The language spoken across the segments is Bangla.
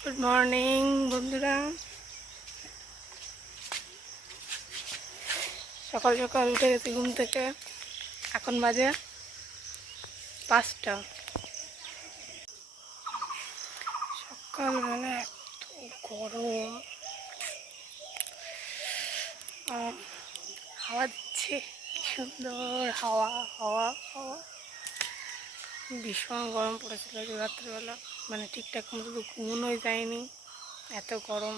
গুড মর্নিং বন্ধুরা। সকাল সকাল উঠে গেছি ঘুম থেকে। এখন বাজে 5টা। সকালবেলা এত গরম, হাওয়া দিচ্ছে, কি সুন্দর হাওয়া হাওয়া হাওয়া। ভীষণ গরম পড়েছিল যে রাত্রিবেলা, মানে ঠিকঠাক মতো তো ঘুমোনোই যায়নি, এত গরম।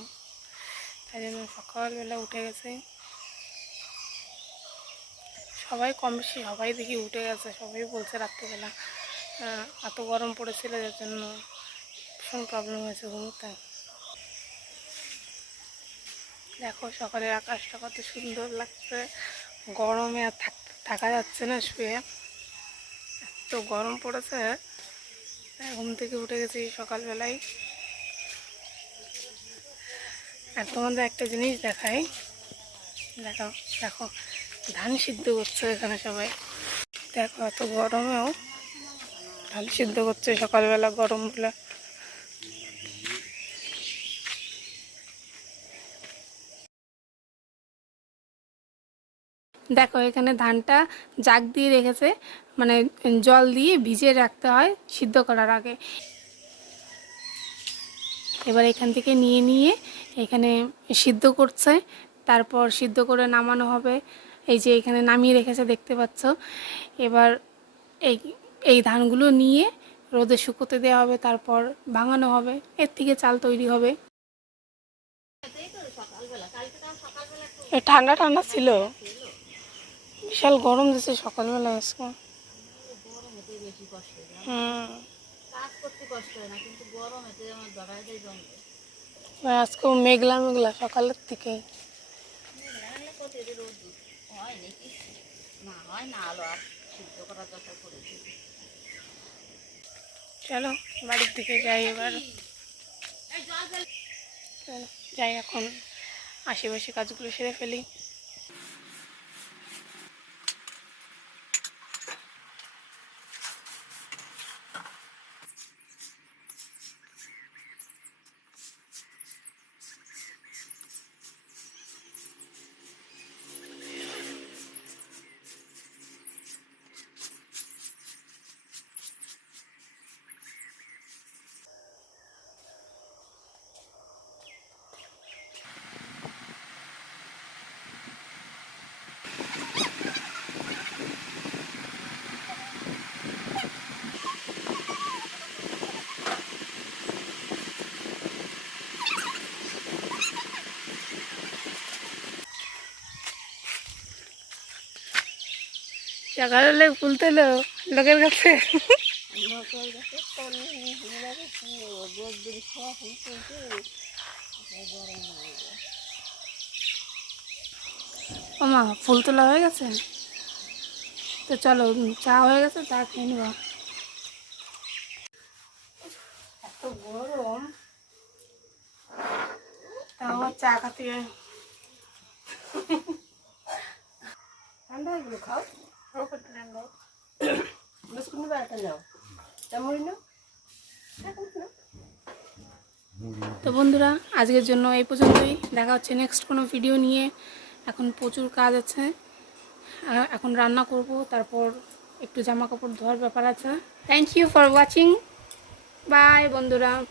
তাই জন্য সকালবেলা উঠে গেছে সবাই, কম বেশি সবাই দেখি উঠে গেছে। সবাই বলছে রাত্রিবেলা এত গরম পড়েছিল, যার জন্য ভীষণ প্রবলেম হয়েছে ঘুমোতে। দেখো সকালের আকাশটা কত সুন্দর লাগছে। গরমে আর থাকা যাচ্ছে না শুয়ে, এত গরম পড়েছে। ঘুম থেকে উঠে গেছি সকালবেলায়। আর তোমাদের একটা জিনিস দেখাই, দেখো দেখো ধান সিদ্ধ করছে এখানে সবাই। দেখো এত গরমেও ধান সিদ্ধ করছে সকালবেলা, গরম বলে। দেখো এখানে ধানটা জাগ দিয়ে রেখেছে, মানে জল দিয়ে ভিজিয়ে রাখতে হয় সিদ্ধ করার আগে। এবার এখান থেকে নিয়ে নিয়ে এখানে সিদ্ধ করছে, তারপর সিদ্ধ করে নামানো হবে। এই যে এখানে নামিয়ে রেখেছে দেখতে পাচ্ছ। এবার এই এই ধানগুলো নিয়ে রোদে শুকোতে দেওয়া হবে, তারপর ভাঙানো হবে, এর থেকে চাল তৈরি হবে। ঠান্ডা ঠান্ডা ছিল, বিশাল গরম দিচ্ছে সকালবেলা আজকে। আজকেও মেঘলা মেঘলা সকালের থেকে। চলো বাড়ির দিকে যাই এবার। চলো যাই, এখন আশেপাশে কাজগুলো সেরে ফেলি। সকালে ফুল তোলো লোকের কাছে। ও মা, ফুল তোলা হয়ে গেছে? তো চলো, চা হয়ে গেছে, চা খেয়ে নেব। এত গরম, তাও চা খাতে ঠান্ডা এগুলো খাও, ঠান্ডা বিস্কুট নেবে একটা যাও, তেমন না। তো বন্ধুরা, আজকের জন্য এই পর্যন্তই। দেখা হচ্ছে নেক্সট কোনো ভিডিও নিয়ে। এখন প্রচুর কাজ আছে, এখন রান্না করব, তারপর একটু জামা কাপড় ধোয়ার ব্যাপার আছে। Thank you for watching, bye বন্ধুরা।